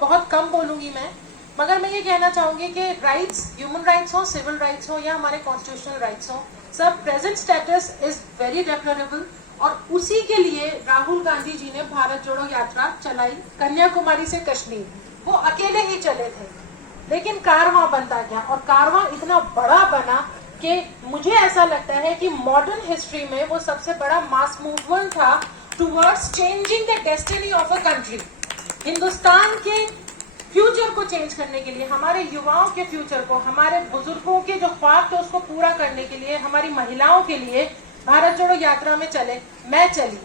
बहुत कम बोलूंगी मैं, मगर मैं ये कहना चाहूंगी कि राइट्स, ह्यूमन राइट्स हो, सिविल राइट्स हो या हमारे कॉन्स्टिट्यूशनल राइट्स हो, सब present status is very deplorable. और उसी के लिए राहुल गांधी जी ने भारत जोड़ो यात्रा चलाई कन्याकुमारी से कश्मीर। वो अकेले ही चले थे, लेकिन कारवां बनता गया और कारवां इतना बड़ा बना कि मुझे ऐसा लगता है कि मॉडर्न हिस्ट्री में वो सबसे बड़ा मास मूवमेंट था towards changing the destiny of a country. Hindustan के फ्यूचर को चेंज करने के लिए, हमारे युवाओं के फ्यूचर को, हमारे बुजुर्गों के जो ख्वाब थे उसको पूरा करने के लिए, हमारी महिलाओं के लिए भारत जोड़ो यात्रा में चले। मैं चली,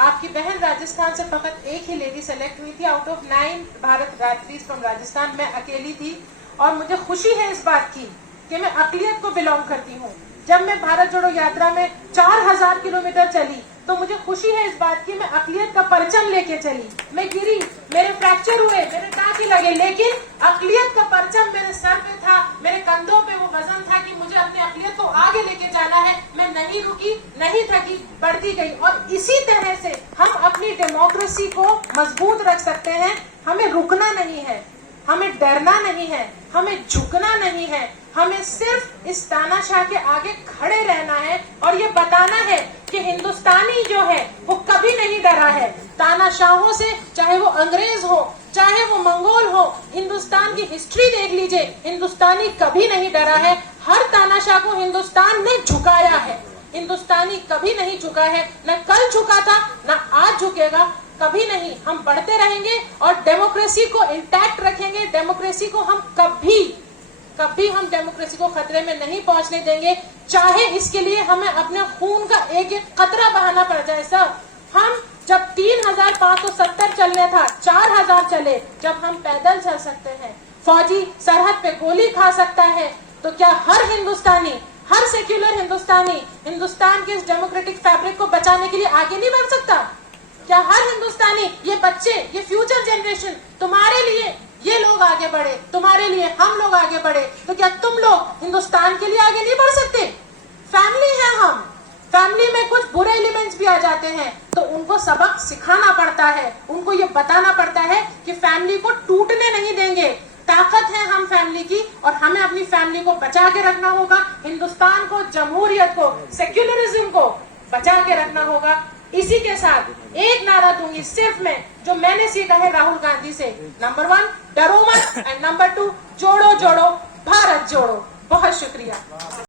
आपकी बहन राजस्थान से फकत एक ही लेडी सेलेक्ट हुई थी आउट ऑफ 9 भारत यात्रीज फ्रॉम राजस्थान। मैं अकेली थी और मुझे खुशी है इस बात की कि मैं अकलियत को बिलोंग करती हूँ। जब मैं भारत जोड़ो यात्रा में 4000 किलोमीटर चली तो मुझे खुशी है इस बात की मैं अकलियत का परचम लेके चली। मैं गिरी, मेरे फ्रैक्चर हुए, मेरे टाँके लगे, लेकिन अकलियत का परचम मेरे सर पे था, मेरे कंधों पे वो वजन था कि मुझे अपनी अकलियत को आगे लेके जाना है। मैं नहीं रुकी, नहीं थकी, बढ़ती गई। और इसी तरह से हम अपनी डेमोक्रेसी को मजबूत रख सकते हैं। हमें रुकना नहीं है, हमें डरना नहीं है, हमें झुकना नहीं है, हमें सिर्फ इस तानाशाह के आगे खड़े रहना है और ये बताना है कि हिंदुस्तानी जो है वो कभी नहीं डरा है तानाशाहों से, चाहे वो अंग्रेज हो, चाहे वो मंगोल हो। हिंदुस्तान की हिस्ट्री देख लीजिए, हिंदुस्तानी कभी नहीं डरा है। हर तानाशाह को हिंदुस्तान ने झुकाया है, हिंदुस्तानी कभी नहीं झुका है, न कल झुका था न आज झुकेगा, कभी नहीं। हम बढ़ते रहेंगे और डेमोक्रेसी को इंटैक्ट रखेंगे। डेमोक्रेसी को हम कभी हम डेमोक्रेसी को खतरे में नहीं पहुंचने देंगे, चाहे इसके लिए हमें अपने खून का एक एक कतरा बहाना पड़ जाए। सर, हम जब 3570 चलने था 4000 चले। जब हम पैदल चल सकते हैं, फौजी सरहद पे गोली खा सकता है, तो क्या हर हिंदुस्तानी, हर सेक्युलर हिंदुस्तानी हिंदुस्तान के इस डेमोक्रेटिक फैब्रिक को बचाने के लिए आगे नहीं बढ़ सकता? क्या हर हिंदुस्तानी, ये बच्चे, ये फ्यूचर जनरेशन, तुम्हारे लिए ये लोग आगे बढ़े, तुम्हारे लिए हम लोग आगे बढ़े, तो क्या तुम लोग हिंदुस्तान के लिए आगे नहीं बढ़ सकते? फैमिली है हम, फैमिली में कुछ बुरे एलिमेंट्स भी आ जाते हैं तो उनको सबक सिखाना पड़ता है, उनको ये बताना पड़ता है कि फैमिली को टूटने नहीं देंगे। ताकत है हम फैमिली की और हमें अपनी फैमिली को बचा के रखना होगा। हिंदुस्तान को, जमहूरियत को, सेक्युलरिज्म को बचा के रखना होगा। इसी के साथ एक नारा दूंगी सिर्फ मैं, जो मैंने सीखा है राहुल गांधी से। नंबर 1, डरो मत, एंड नंबर 2, जोड़ो जोड़ो भारत जोड़ो। बहुत शुक्रिया।